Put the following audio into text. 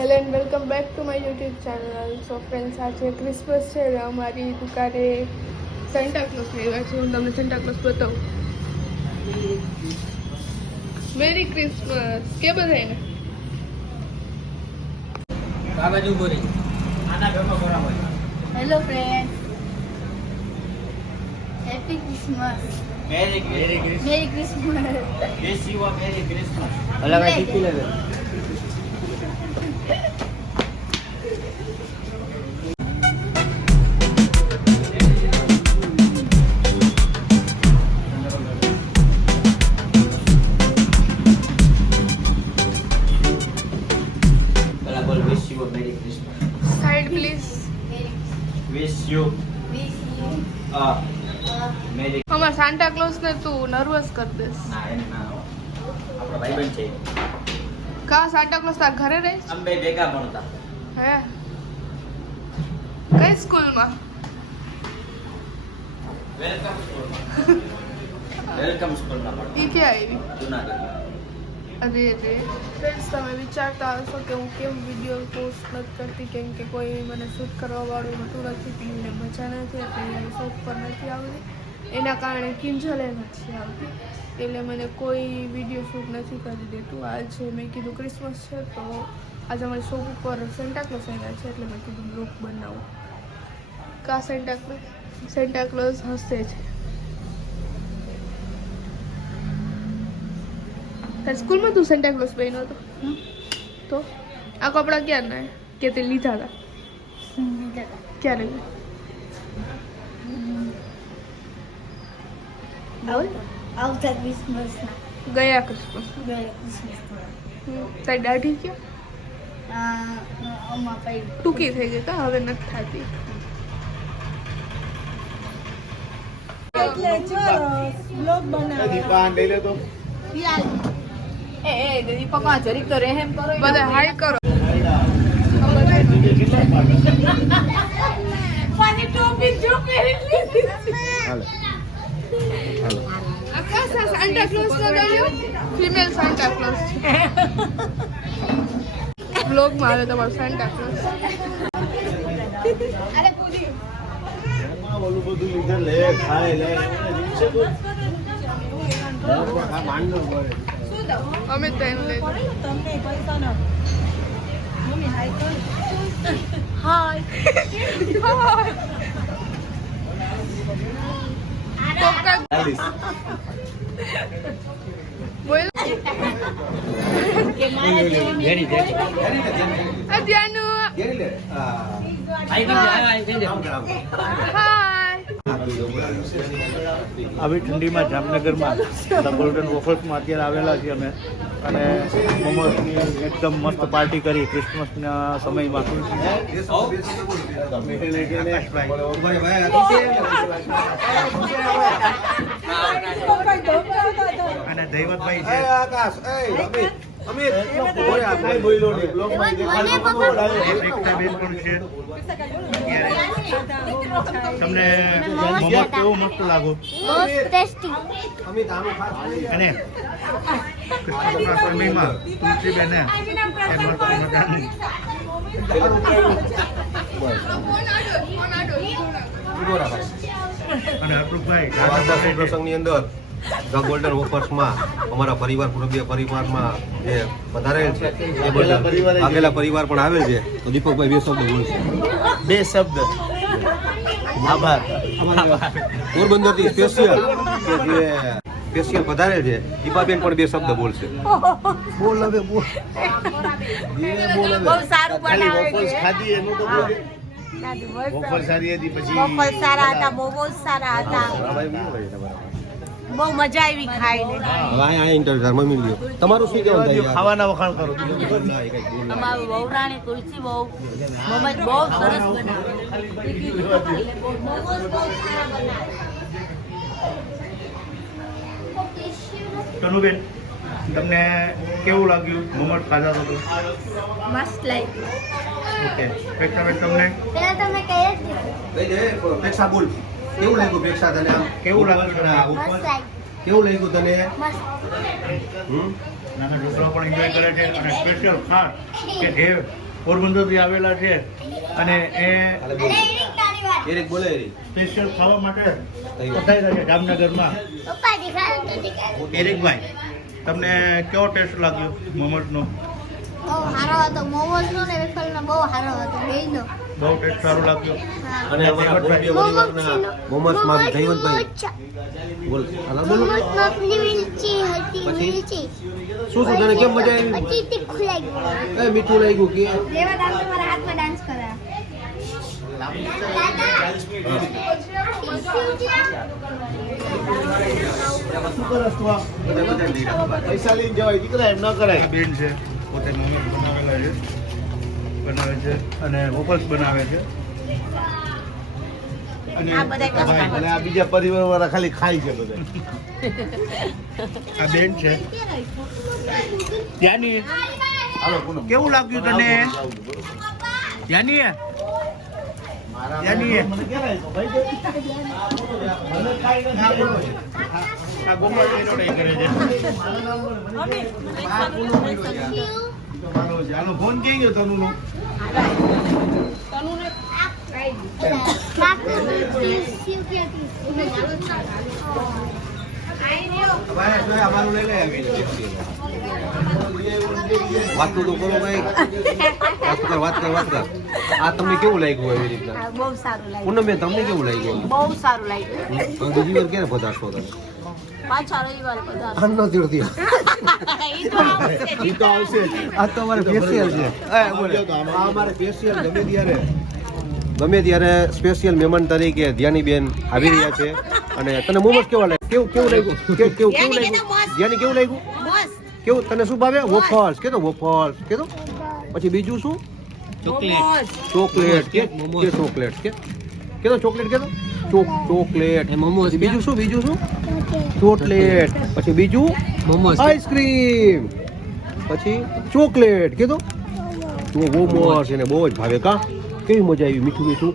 Hello and welcome back to my YouTube channel. So friends, આજે Christmas છે અને અમારી દુકાને સેન્ટા ક્લોઝ આવ્યા છે. હું તમને સેન્ટા ક્લોઝ બતાવું. મેરી ક્રિસમસ કે બધાને કાગજ ઉભો રહી આના ઘરમાં બરાબર. Hello friend, happy Christmas. Merry Christmas. Merry Christmas. Wish you a merry Christmas. અલા ભાઈ ટીપી લેવે. પેલા બોલ wish you a merry Christmas. Side please. Wish you a merry. અમારા સાન્ટા ક્લોઝ ને તું નર્વસ કરી દેસ. ના એને ના હો. આપણો ભાઈબંધ છે. કા સાન્ટા ક્લોઝ તાર ઘરે રહીશ? અમે બે ભેગા ભણતા. હે કઈ સ્કૂલમાં? Welcome school. વેલકમ સ્કૂલ માં ભણતા. ઈ ક્યાં આવી? જુનાગઢ. અરે રે ફ્રેન્ડ્સ, તમે વિચારતા હશો કે હું કેમ વિડીયો પોસ્ટ નથી કરતી, કેમ કે કોઈ મને શૂટ કરવા વાળું હોતું નથી, પીને મજા નથી એટલે શોપ પર નથી આવતી. એના કારણે કિંજલે નથી આવતી, એટલે મને કોઈ વિડીયો શૂટ નથી કરી દેતું. આજે મેં કીધું ક્રિસમસ છે તો આજે અમારી શોપ ઉપર સેન્ટા ક્લોઝ આવ્યા છે એટલે મેં કીધું બ્લોગ બનાવું. કા સેન્ટા ક્લોઝ હસે છે. તારી સ્કૂલમાં તું સેન્ટા ક્લોઝ બન્યો હતો તો આ કપડાં ક્યાં ના કે તે લીધા હતા? ક્યારે આવતા ક્રિસમસ ગયા ક્રિસમસ? તારી દાઢી ક્યાં ટૂંકી થઈ ગઈ કા હવે નથી થતી? એટલે જો બ્લોગ બનાવે દીપકમાં જરીક તો રહેમ કરો. બધા હાય કરો. પાછી ટોપી જો પહેરેલી. આખા સાન્ટા ક્લોઝ લગાવ્યો. ફિમેલ સાન્ટા ક્લોઝ છે. બ્લોગમાં આવે તમારો સાન્ટા ક્લોઝ. અરે પૂરી ઓલું બધું લીધે લે ખાય લે રીક્ષે તો આ માંડો પડે. શું દઉં? અમે તો એનું લઈ તમને પૈસા ના મમ્મી હાય કર. હાય બોલ કે મારા જેવી વેરી વેરી. અધ્યાનું ઘેરી લે આઈ ગમ આઈ જઈ આમ કર આમ કર. હાય. આવી ઠંડીમાં જામનગરમાં ધ ગોલ્ડન વોફર્સમાં અત્યારે આવેલા છીએ અમે અને મોમોસની એકદમ મસ્ત પાર્ટી કરી ક્રિસમસના સમયમાં. અને દૈવતભાઈ છે આકાશ એ અમિત બોલે આપણે બોલ્યો ને બ્લોગમાં એકતાબેન પણ છે. તમને મોમોસ કેવું મસ્ત લાગુ અમિત આનું ખાસ અને ક્રિસમસના સમયમાં તુલસીબેને એ મસ્ત મજાનું અને હર્ષુભાઈ વાર્તા પ્રસંગની અંદર ધ ગોલ્ડન વોફર્સમાં અમારા પરિવારમાં જે વધારેલ છે એ બધા આગેલા પરિવાર પણ આવેલ છે. તો દીપકભાઈ બે શબ્દ બોલશે. 2 શબ્દ આભાર. પોરબંદરથી સ્પેશિયલ કે જે સ્પેશિયલ પધારેલ છે દીપાબેન પણ 2 શબ્દ બોલશે. બોલ હવે બોલ. બહુ સારું ખાલી બનાવે વોફલ્સ છે. ખાધી એનું તો બોલ. વોફલ સારી હતી પછી બફર સારા હતા, બહુ સારા હતા, બહુ મજા આવી ખાઈને. હવે આ ઇન્ટરવ્યુ મમ્મી લ્યો તમારું શું કહેવું થાય ખાવાના વખાણ કરો. અમારું વહુરાણી તુલસી બહુ મોમજ બહુ સરસ બનાવે. તનુબેન, તમને કેવું લાગ્યું મોમોસ ખાધા તો? મસ્ત લાગ્યું. ઓકે પ્રેક્ષાબેન, તમને પેલા તમે કહી જ પ્રેક્ષા બોલ કેવું લાગ્યું પ્રેક્ષા તને આમ કેવું લાગ્યું? મસ્ત લાગ્યું. કેવું લાગ્યું તને મસ્ત. નાના છોકરાઓ પણ એન્જોય કરે છે અને સ્પેશિયલ ખાસ કે જે પોરબંદરથી આવેલા છે અને એ એરિક બોલે સ્પેશિયલ ખાવા માટે પધાર્યા છે જામનગરમાં. એરિકભાઈ, તમને કેવો ટેસ્ટ લાગ્યો મોમોસનો? બહુ સારો હતો. મોમોસનો ને વેફરનો બહુ સારો હતો બેયનો. બહુ ટેસ્ટ સારો લાગ્યો. અને અમારા પરિવારના મોમોસમાં જયવંતભાઈ બોલ હાલો બોલો મોમોસમાં મિર્ચી હતી. પછી? મિર્ચી શું શું તને કેમ મજા આવી? પછી તીખું લાગ્યું. એ મીઠું લાગ્યું કે લેવા દાદા મારા હાથમાં ડાન્સ કરા. પૈસા લઈને જવાય દીકરા એમ ન કરાય. આ બેન છે પોતે મોમોસ બનાવે છે અને વોફલ્સ બનાવે છે. અને આ બધા customer. અને આ બીજા પરિવાર વાળા ખાલી ખાય છે બધા. આ બેન છે ત્યાંની. હાલો પૂનમ. કેવું લાગ્યું તને ત્યાંની? ત્યાંની આ ગોપાલ એનો નહીં કરે છે. હાલો ફોન ક્યાં ગયો તનુનો? અમારું લઈ લે વાત તો કરો ભાઈ. વાત કર. આ તમને કેવું લાગ્યું એવી રીતના? હા, બહુ સારું લાગ્યું. પૂનમબેન તમને કેવું લાગ્યું? બહુ સારું લાગ્યું. બીજી વાર ક્યારે પધારશો તમે? પાછા રવિવારે પધારો. આમ ન તીર્થી. ઈ તો આવશે જ. આ તો અમારે સ્પેશિયલ છે. આ અમારે સ્પેશિયલ ગમે ત્યારે સ્પેશિયલ મહેમાન તરીકે ધ્યાનીબેન આવી રહ્યા છે. અને તને મોમોસ કેવા લાગ્યું? કેવું લાગ્યું? કેવું લાગ્યું? ધ્યાની કેવું લાગ્યું? બસ કેવું તને શું ભાવે? વોફલ્સ કે તો વોફલ્સ કે તો પછી બીજું શું? ચોકલેટ. ચોકલેટ કે ચોકલેટ કે તો ચોકલેટ કે તો ચોકલેટ મોમોસ. બીજું શું? ચોકલેટ. પછી બીજું મોમોસ, આઈસ્ક્રીમ, પછી ચોકલેટ કે તો મોમોસ. એને બહુ જ ભાવે કા? કેવી મજા આવી? મીઠું મીઠું